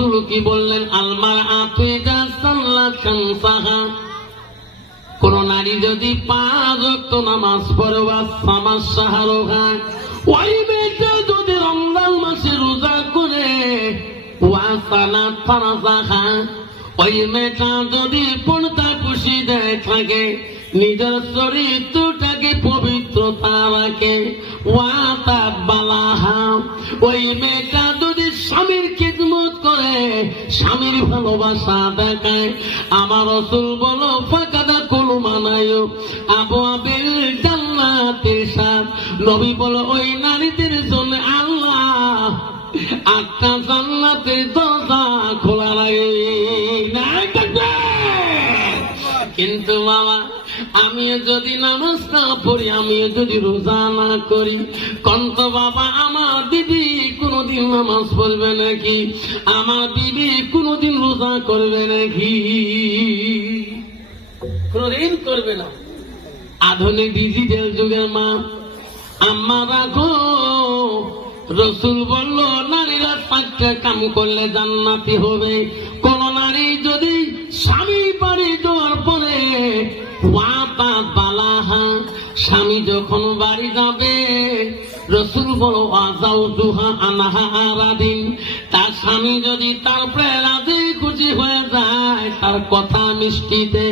রাসূল কি বললেন? আলমারআতু ইযা সাল্লাত খামসাহা, কোন নারী যদি 5 ওয়াক্ত নামাজ পড়ে, ওয়া সামা শাহরুহা, ওই মেয়েটা যদি রমজান মাসে রোজা করে, ওয়া সালাত ফারজাহা, ওই মেয়েটা যদি পর্দা পুশিদায় থাকে, নিজের চরিত্রটাকে পবিত্রতা রাখে, ওয়া তাবালাহা, ওই মেয়েটা যদি স্বামীর খিদমত করে, স্বামীর ভালোবাসা দেখায়, আমার রাসূল বলো ফাকাদা কুলু মানায়ু আবওয়াবিল জান্নাতির সাত, নবী বলো ওই নারীদের জন্য আল্লাহ 8টা জান্নাতের দরজা খোলা রাখে। কিন্তু বাবা, আমিও যদি নামাজ না পড়ি, আমিও যদি রোজা না করি, কন্ত বাবা আমার বিবি কোনদিন নামাজ পড়বে নাকি? আমার বিবি কোনদিন রোজা করবে নাকি? কোনদিন করবে না। আধুনিক ডিজিটাল যুগের মা আম্মা রাখো, রাসূল বলল নারীরা 5টা কাম করলে জান্নাতি হবে। কোন নারী যদি স্বামী বাড়ি যাওয়ার পরে, ওয়াতা বালাহা, স্বামী যখন বাড়ি যাবে, রাসূল বলো আযাউজুহা আনহা আরাদিন, তার স্বামী যদি তার উপরে রাজি খুশি হয়ে যায়, তার কথা মিষ্টিতে,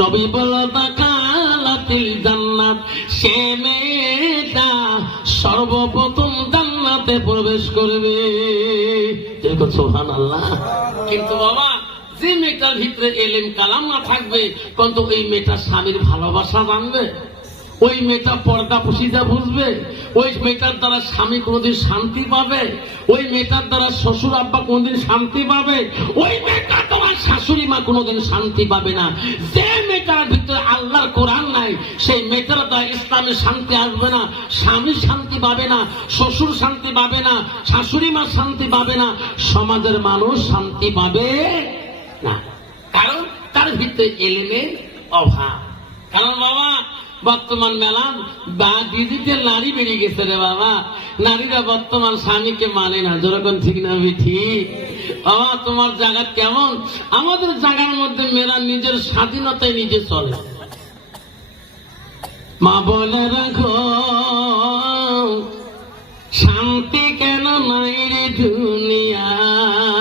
নবী বলো দাখালাতিল জান্নাত, সে মেয়েটা সর্বপ্রথম জান্নাতে প্রবেশ করবে। সুবহানাল্লাহ। কিন্তু বাবা, যে মেয়েটার ভিতরে এলেম কালাম না থাকবে, কিন্তু ওই মেয়েটা স্বামীর ভালোবাসা জানবে, ওই মেয়েটা পর্দা পুশিদা বুঝবে, ওই মেয়েটার দ্বারা স্বামী কোনদিন শান্তি পাবে, ওই মেয়েটার দ্বারা শ্বশুর আব্বা কোনদিন শান্তি পাবে, ওই মেয়েটা তোমার শাশুড়ি মা কোনদিন শান্তি পাবে না। যে মেয়েটার ভিতরে আল্লাহর কোরআন নাই, সেই মেয়েটার দ্বারা ইসলামের শান্তি আসবে না, স্বামী শান্তি পাবে না, শ্বশুর শান্তি পাবে না, শাশুড়ি মা শান্তি পাবে না, সমাজের মানুষ শান্তি পাবে না। কারণ তার ভিতরে এলেমের অভাব। কারণ বাবা, বর্তমান মেলা বা ডিজিটাল নারী বেরিয়ে গেছে রে বাবা। নারীরা বর্তমান স্বামীকে মানে না, যেরকম ঠিক না ঠিক? বাবা, তোমার জায়গা কেমন? আমাদের জায়গার মধ্যে মেয়েরা নিজের স্বাধীনতায় নিজে চলে। মা বলে রাখো, শান্তি কেন নাই রে দুনিয়ায়,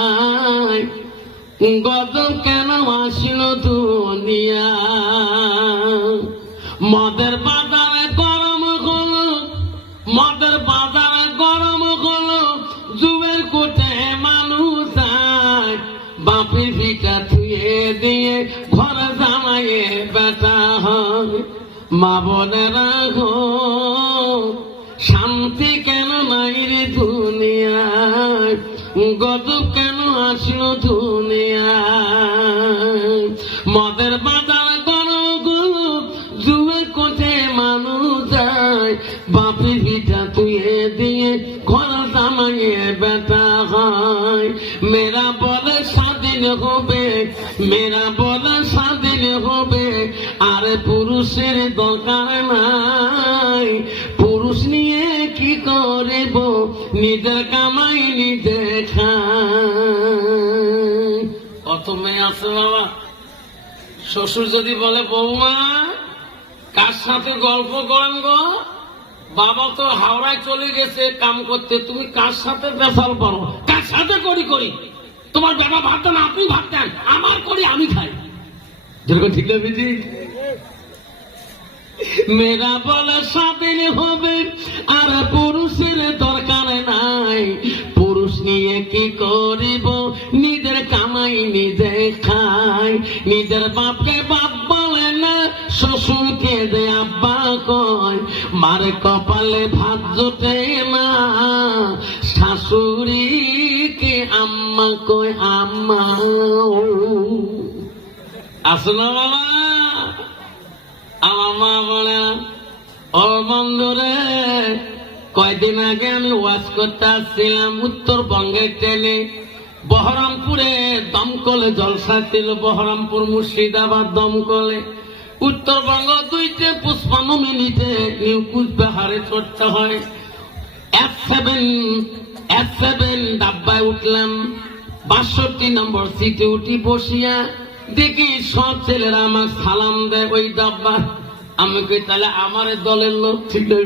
গজব কেন আসিল দুনিয়া, মদের বাজারে গরম হলো, মদের বাজারে গরম হলো, জুয়ের কোটে মানুষ আয়, বাপের ভিটা থুয়ে দিয়ে ঘরে জামাইয়ে বেটা হয়। মা বলে রাখো, শান্তি কেন নাই রে দুনিয়ায়, গজব কেন আসিল দুনিয়ায়, মদের বাজারে গরম হলো, জুয়ে কোটে মানুষ যায়, বাপের ভিটা তুইয়ে দিয়ে ঘর জামাইয়ে বেটা হয়। মেয়েরা বলে স্বাধীন হবে, মেয়েরা বলে স্বাধীন হবে, আর পুরুষের দরকার নাই, পুরুষ নিয়ে কি করব, নিজের কামাই নিজে খায়। কত মেয়ে আছে বাবা, শ্বশুর যদি বলে বৌমা কার সাথে গল্প করেন গো, বাবা তো হাওড়ায় চলে গেছে কাম করতে, তুমি কার সাথে বেসাল করো? কার সাথে করি করি, তোমার বাবা ভাত দেন, আপনি ভাত দেন, আমার করি আমি খাই। যেরকম ঠিক না বিজি? মেয়েরা বলে স্বাধীন হবে, আর পুরুষের দরকার নাই, পুরুষ নিয়ে কি করিব, নিজের কামাই নিজে খাই। নিজের বাপকে বাপ বলে না, শ্বশুরকে যে আব্বা কয়, মার কপালে ভাত জোটে না, শাশুড়িকে আম্মা কয় আম্মা। আসলো বাবা, আমার মা বলে ও বন্ধুরে, কয়দিন আগে আমি ওয়াজ করতে আসছিলাম উত্তরবঙ্গের ট্রেনে, বহরমপুরে দমকলে জলসা ছিল, বহরমপুর মুর্শিদাবাদ দমকলে। উত্তরবঙ্গ 2:55 মিনিটে নিউ কুচবিহারে চড়তে হয়। F7 ডাব্বায় উঠলাম, 62 নম্বর সিটে উঠি বসিয়া দেখি সব ছেলেরা আমার সালাম দেয় ওই ডাব্বা। আমি কই তাহলে আমার দলের লোক, ঠিক না?